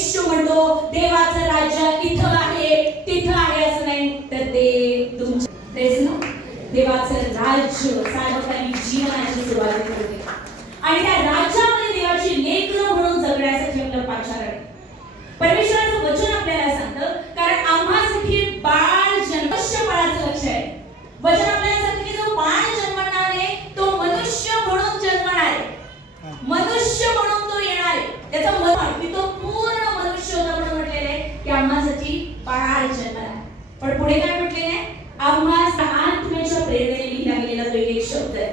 येशू म्हणतो देवाचं राज्य इथं आहे तिथं आहे असं नाही, तर ते तुमच्या देवाचं राज्य सार्वकालिक जीवनाची सुरुवात होते आणि त्या राज्यामध्ये देवाची लेकरं म्हणून जगण्यासाठी आपलं पाचारण आहे. परमेश्वराचं वचन आपल्याला सांगतं, कारण आम्हासाठी बाळ जन्मस्य बाळाचं लक्ष आहे. वचन आपल्याला सांगतं की जो बाळ जन्मणार आहे तो मनुष्य म्हणून जन्मणार आहे, मनुष्य म्हणून तो येणार आहे. त्याचा मन की तो पूर्ण मनुष्य होता म्हणून म्हटलेलं आहे की आम्हासाठी बाळ जन्मणार आहे. पण पुढे काय म्हटलेलं आहे, आम्हा आत्म्याच्या प्रेरणेने लिहिला गेलेला तो एक शब्द आहे.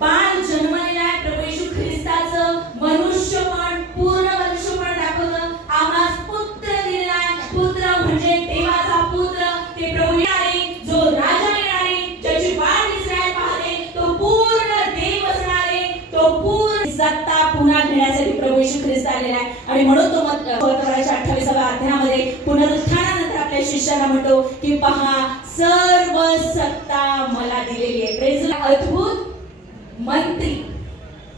बाळ जन्मलेला आहे, प्रभू येशू ख्रिस्ताचं मनुष्यपण पूर्ण मनुष्यपण दाखवलं. आम्हाला पुत्र दिलेला आहे, पुत्र म्हणजे देवाचा पुत्र, ते प्रभू येणारे, जो राजा येणारे, ज्याची वाट इस्रायल पाहते, तो पूर्ण देव असणारे, तो पूर्ण सत्ता पुन्हा घेण्यासाठी प्रभू येशू ख्रिस्त आलेला आहे. आणि म्हणून तो 28व्या अध्यायामध्ये पुनरुत्थानानंतर आपल्या शिष्याला म्हणतो की पहा सर्व सत्ता मला दिलेली आहे. प्रेज अद्भुत मंत्री,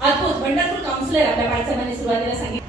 अद्भुत वंडरफुल काउन्सिलर आपल्या बाळासाहेबांनी सुरुवातीला सांगितलं.